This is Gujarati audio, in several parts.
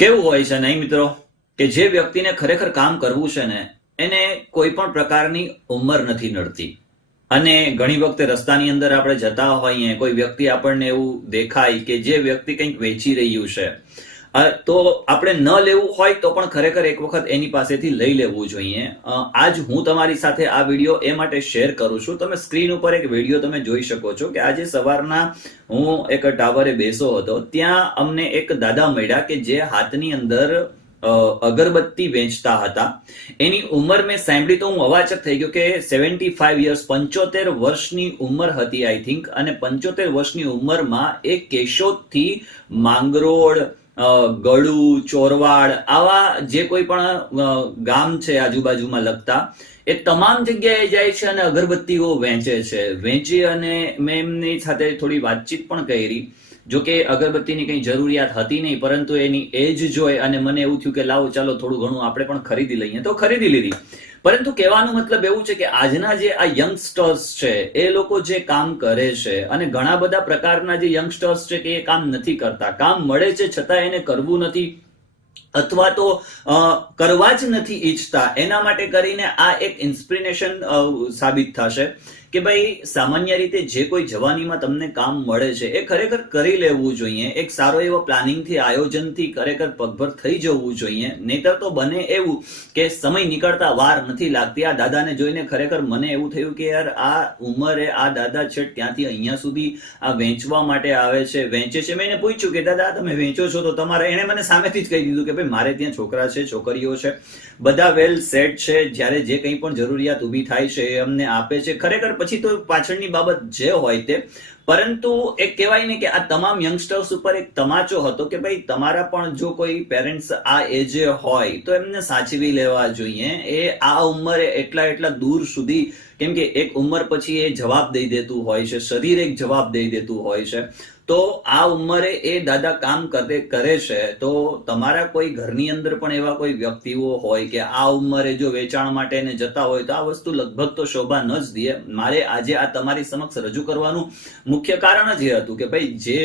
કેવું હોય છે નહીં મિત્રો કે જે વ્યક્તિને ખરેખર કામ કરવું છે ને એને કોઈ પણ પ્રકારની ઉંમર નથી નડતી. અને ઘણી વખતે રસ્તાની અંદર આપણે જતા હોઈએ, કોઈ વ્યક્તિ આપણને એવું દેખાય કે જે વ્યક્તિ કંઈક વેચી રહ્યું છે, તો આપણે ન લેવું હોય તો પણ ખરેખર એક વખત એની પાસેથી લઈ લેવું જોઈએ. આજ હું તમારી સાથે આ વિડીયો એ માટે શેર કરું છું. તમે સ્ક્રીન ઉપર એક વિડીયો તમે જોઈ શકો છો કે આજે સવારના હું એક ટાવરે બેસો હતો, ત્યાં અમને એક દાદા મળ્યા કે જે હાથની અંદર અગરબત્તી વેચતા હતા. એની ઉંમર મેં સાંભળી તો હું અવાચક થઈ ગયો કે 75 યર્સ, 75 વર્ષની ઉંમર હતી આઈ થિંક. અને 75 વર્ષની ઉંમરમાં એ કેશોદથી માંગરોળ, ગળુ, ચોરવાડ આવા જે કોઈ પણ ગામ છે આજુબાજુમાં લગતા, એ તમામ જગ્યાએ જાય છે અને અગરબત્તીઓ વેચે છે. વેચી અને મેં એમની સાથે થોડી વાતચીત પણ કરી. જો કે અગરબત્તીની કઈ જરૂરિયાત હતી નહીં, પરંતુ એની એજ જોઈ અને મને એવું થયું કે લાવો ચાલો થોડું ઘણું આપણે પણ ખરીદી લઈએ, તો ખરીદી લીધી. પરંતુ કહેવાનો મતલબ એવું છે કે આજના જે આ યંગસ્ટર્સ છે એ લોકો જે કામ કરે છે, અને ઘણા બધા પ્રકારના જે યંગસ્ટર્સ છે કે એ કામ નથી કરતા, કામ મળે છે છતાં એને કરવું નથી, અથવા તો કરવા જ નથી ઈચ્છતા. એના માટે કરીને આ એક ઇન્સ્પિરેશન સાબિત થશે કે ભાઈ સામાન્ય રીતે જે કોઈ જવાનીમાં તમને કામ મળે છે એ ખરેખર કરી લેવું જોઈએ. એક સારો એવો પ્લાનિંગથી, આયોજનથી ખરેખર પગભર થઈ જવું જોઈએ. નહીતર તો બને એવું કે સમય નીકળતા વાર નથી લાગતી. આ દાદાને જોઈને ખરેખર મને એવું થયું કે યાર આ ઉંમરે આ દાદા છેક ત્યાંથી અહીંયા સુધી આ વેચવા માટે આવે છે, વેચે છે. મેં એને પૂછ્યું કે દાદા તમે વેચો છો તો તમારે, એને મને સામેથી જ કહી દીધું કે ભાઈ મારે ત્યાં છોકરા છે, છોકરીઓ છે, બધા વેલ સેટ છે, જ્યારે જે કંઈ પણ જરૂરિયાત ઊભી થાય છે એ અમને આપે છે. ખરેખર પછી તો પાછળની બાબત જે હોય તે, પરંતુ એક કહેવાય ને કે આ તમામ યંગસ્ટર્સ ઉપર એક તમાચો હતો કે ભાઈ તમારા પણ જો કોઈ પેરેન્ટ્સ આ એજે હોય તો એમને સાચવી લેવા જોઈએ. એ આ ઉંમરે એટલા દૂર સુધી, કેમ કે એક ઉંમર પછી એ જવાબ દઈ દેતું હોય છે, શરીર એક જવાબ દઈ દેતું હોય છે. તો આ ઉંમરે એ દાદા કામ કરે છે, તો તમારા કોઈ ઘરની અંદર પણ એવા કોઈ વ્યક્તિઓ હોય કે આ ઉંમરે જો વેચાણ માટે એને જતા હોય તો આ વસ્તુ લગભગ તો શોભા ન જ દે. મારે આજે આ તમારી સમક્ષ રજૂ કરવાનું મુખ્ય કારણ જ એ હતું કે ભાઈ જે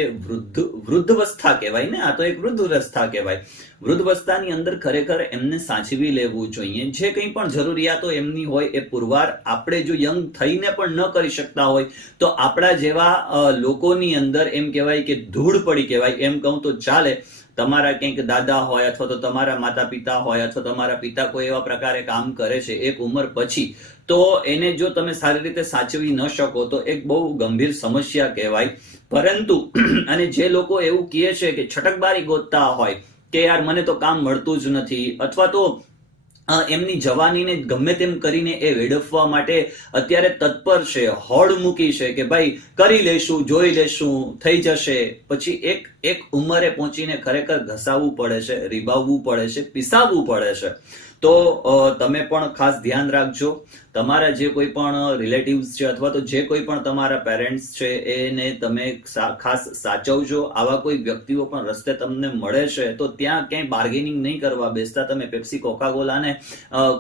વૃદ્ધવસ્થા કહેવાય ને, આ તો એક વૃદ્ધવસ્થા કહેવાય. વૃદ્ધવસ્થાની અંદર ખરેખર એમને સાચવી લેવું જોઈએ. જે કંઈ પણ જરૂરિયાતો એમની હોય એ પુરવાર આપણે જો યંગ થઈને પણ ન કરી શકતા હોય તો આપણા જેવા લોકોની અંદર એમ કહેવાય કે ધૂળ પડી કહેવાય, એમ કહું તો ચાલે. તમારા કંઈક દાદા હોય, અથવા તો તમારા માતા પિતા હોય, અથવા તમારા પિતા કોઈ એવા પ્રકારે કામ કરે છે એક ઉંમર પછી, તો એને જો તમે સારી રીતે સાચવી ન શકો તો એક બહુ ગંભીર સમસ્યા કહેવાય. પરંતુ અને જે લોકો એવું કહે છે કે છટકબારી ગોતતા હોય કે યાર મને તો કામ મળતું જ નથી, અથવા તો એમની જવાનીને ગમે તેમ કરીને એ વેડફવા માટે અત્યારે તત્પર છે, હોડ મૂકી છે કે ભાઈ કરી લેશું, જોઈ લેશું, થઈ જશે. પછી એક ઉંમરે પહોંચીને ખરેખર ઘસાવવું પડે છે, રીબાવવું પડે છે, પીસાવવું પડે છે. તો તમે પણ ખાસ ધ્યાન રાખજો. તમારા જે કોઈ પણ રિલેટિવ્સ છે, અથવા તો જે કોઈ પણ તમારા પેરેન્ટ્સ છે એને તમે ખાસ સાચવજો. આવા કોઈ વ્યક્તિઓ પણ રસ્તે તમને મળે છે તો ત્યાં ક્યાંય બાર્ગેનિંગ નહીં કરવા બેસતા. તમે પેપ્સી, કોકાકોલાને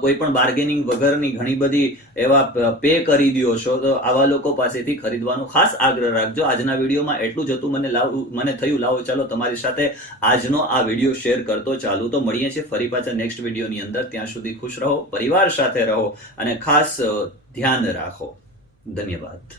કોઈ પણ બાર્ગેનિંગ વગરની ઘણી બધી એવા પે કરી દો છો, તો આવા લોકો પાસેથી ખરીદવાનો ખાસ આગ્રહ રાખજો. આજના વિડીયોમાં એટલું જ હતું. મને થયું લાવો ચાલો તમારી સાથે આજનો આ વિડીયો શેર કરતો ચાલુ. તો મળીએ છીએ ફરી પાછા નેક્સ્ટ વિડીયોની અંદર. ત્યાં સુધી ખુશ રહો, પરિવાર સાથે રહો અને ખાસ ધ્યાન રાખો. ધન્યવાદ.